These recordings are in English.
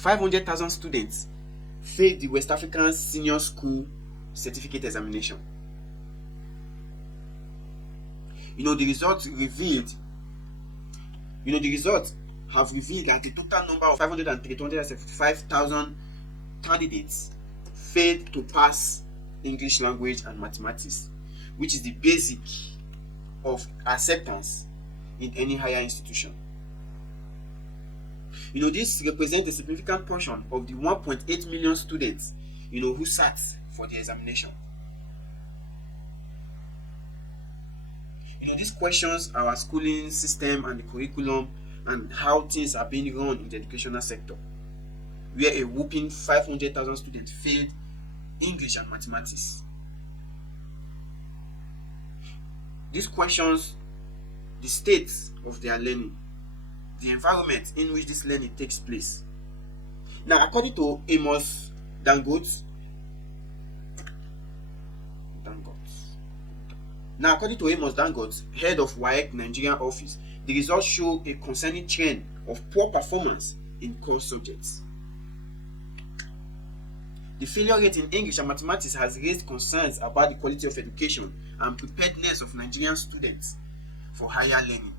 500,000 students failed the West African Senior School Certificate Examination. The results have revealed that the total number of 275,000 candidates failed to pass English language and mathematics, which is the basic of acceptance in any higher institution. This represents a significant portion of the 1.8 million students, who sat for the examination. This questions our schooling system and the curriculum and how things are being run in the educational sector, where a whopping 500,000 students failed English and mathematics. This questions the state of their learning, the environment in which this learning takes place. Now, according to Amos Dangote, head of WAEC Nigerian office, the results show a concerning trend of poor performance in core subjects. The failure rate in English and mathematics has raised concerns about the quality of education and preparedness of Nigerian students for higher learning.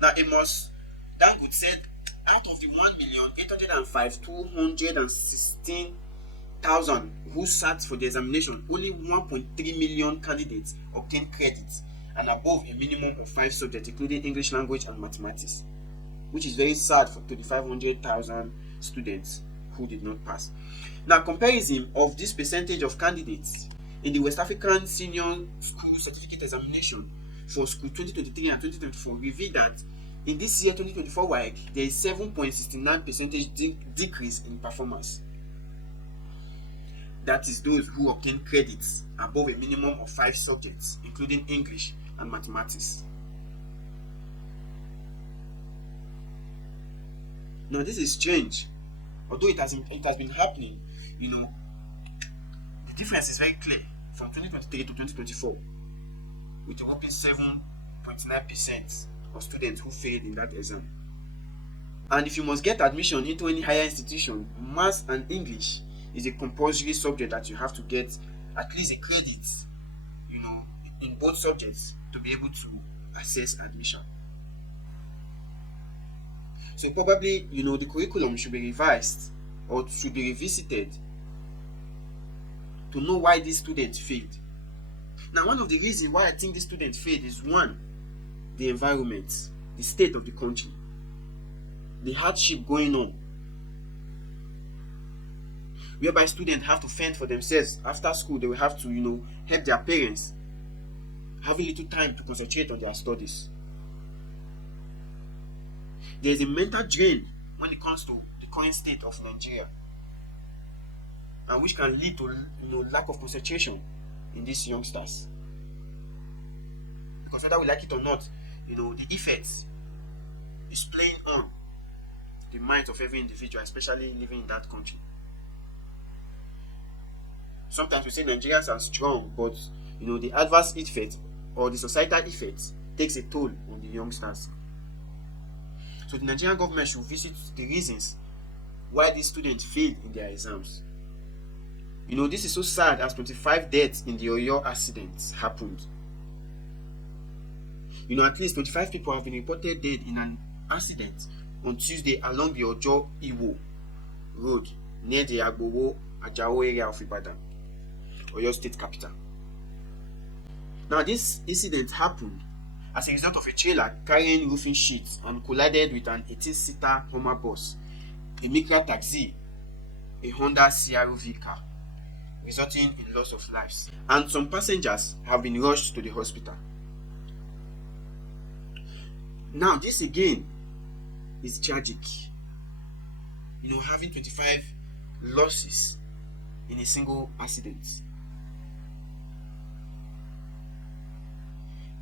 Now, Amos Dangote said, out of the 1,805,216,000 who sat for the examination, only 1.3 million candidates obtained credits and above a minimum of 5 subjects, including English language and mathematics, which is very sad for 500,000 students who did not pass. Now, comparison of this percentage of candidates in the West African Senior School Certificate Examination for school 2023 and 2024 revealed that in this year 2024 WAEC, there is 7.69% decrease in performance. That is those who obtain credits above a minimum of 5 subjects, including English and mathematics. Now, this is strange. Although it has been happening, the difference is very clear from 2023 to 2024, with a whopping 7.9% of students who failed in that exam. And if you must get admission into any higher institution, Maths and English is a compulsory subject that you have to get at least a credit, in both subjects to be able to access admission. So probably, the curriculum should be revised or should be revisited to know why these students failed. Now, one of the reasons why I think these students failed is, one, the environment, the state of the country, the hardship going on, whereby students have to fend for themselves. After school, they will have to, help their parents, having little time to concentrate on their studies. There is a mental drain when it comes to the current state of Nigeria, and which can lead to lack of concentration in these youngsters. Because whether we like it or not, the effects is playing on the minds of every individual, especially living in that country. Sometimes we say Nigerians are strong, but the adverse effect or the societal effect takes a toll on the youngsters. So the Nigerian government should visit the reasons why these students failed in their exams. This is so sad as 25 deaths in the Oyo accident happened. At least 25 people have been reported dead in an accident on Tuesday along the Ojo-Iwo road near the Agbowo-Ajao area of Ibadan, Oyo State capital. Now, this incident happened as a result of a trailer carrying roofing sheets and collided with an 18-seater Hummer bus, a Micra taxi, a Honda CR-V car, resulting in loss of lives. And some passengers have been rushed to the hospital. Now, this again is tragic. Having 25 losses in a single accident.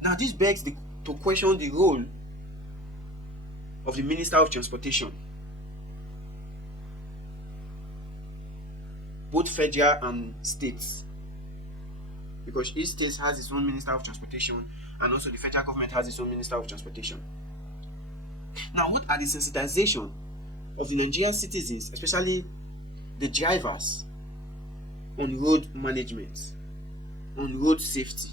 Now, this begs to question the role of the Minister of Transportation, both federal and states, because each state has its own Minister of Transportation, and also the federal government has its own Minister of Transportation. Now, what are the sensitization of the Nigerian citizens, especially the drivers, on road management, on road safety.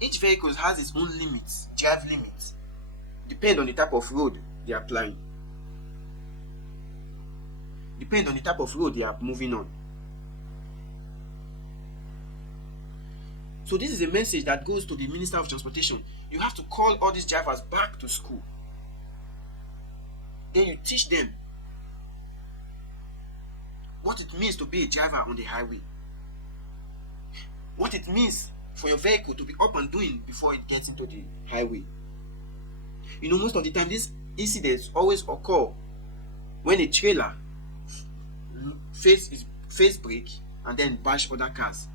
Each vehicle has its own limits, drive limits, depend on the type of road they are applying, depend on the type of road they are moving on. So this is a message that goes to the Minister of Transportation. You have to call all these drivers back to school. Then you teach them what it means to be a driver on the highway, what it means for your vehicle to be up and doing before it gets into the highway. Most of the time these incidents always occur when a trailer face brake and then bash other cars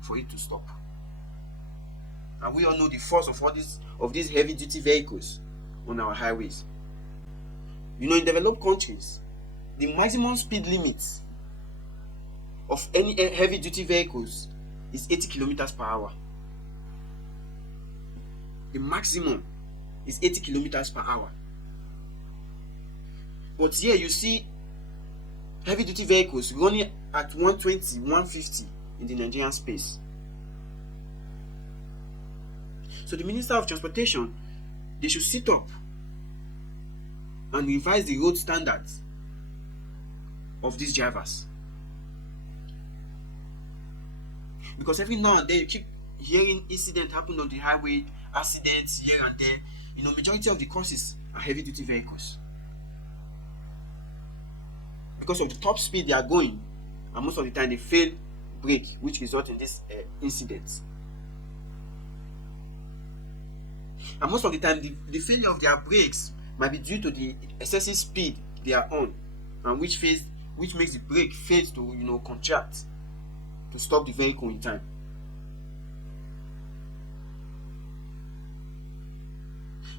for it to stop. And we all know the force of these heavy duty vehicles on our highways. In developed countries, the maximum speed limit of any heavy duty vehicles is 80 kilometers per hour. The maximum is 80 kilometers per hour. But here you see heavy duty vehicles running at 120, 150 in the Nigerian space. So the Minister of Transportation, they should sit up and revise the road standards of these drivers. Because every now and then you keep hearing incidents happen on the highway, accidents here and there. Majority of the causes are heavy duty vehicles. Because of the top speed they are going, and most of the time they fail brake, which result in these incidents. And most of the time the failure of their brakes might be due to the excessive speed they are on, and which makes the brake fail to contract to stop the vehicle in time.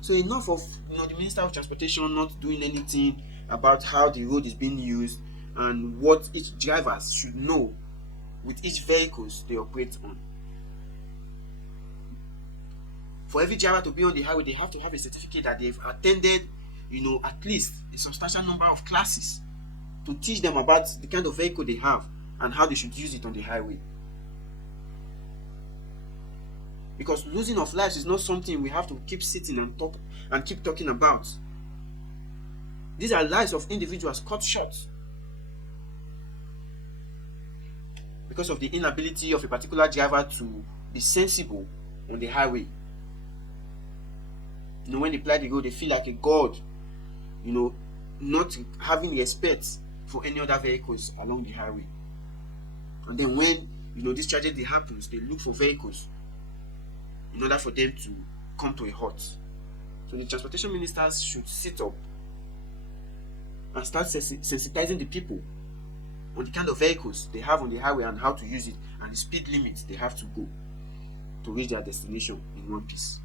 So enough of the Minister of Transportation not doing anything about how the road is being used and what each drivers should know with each vehicles they operate on. For every driver to be on the highway, they have to have a certificate that they've attended, at least a substantial number of classes to teach them about the kind of vehicle they have and how they should use it on the highway. Because losing of lives is not something we have to keep sitting and keep talking about. These are lives of individuals cut short because of the inability of a particular driver to be sensible on the highway. When they ply the road, they feel like a god, not having respect for any other vehicles along the highway. And then when this tragedy happens, they look for vehicles in order for them to come to a halt. So the transportation ministers should sit up and start sensitizing the people on the kind of vehicles they have on the highway and how to use it and the speed limits they have to go to reach their destination in one piece.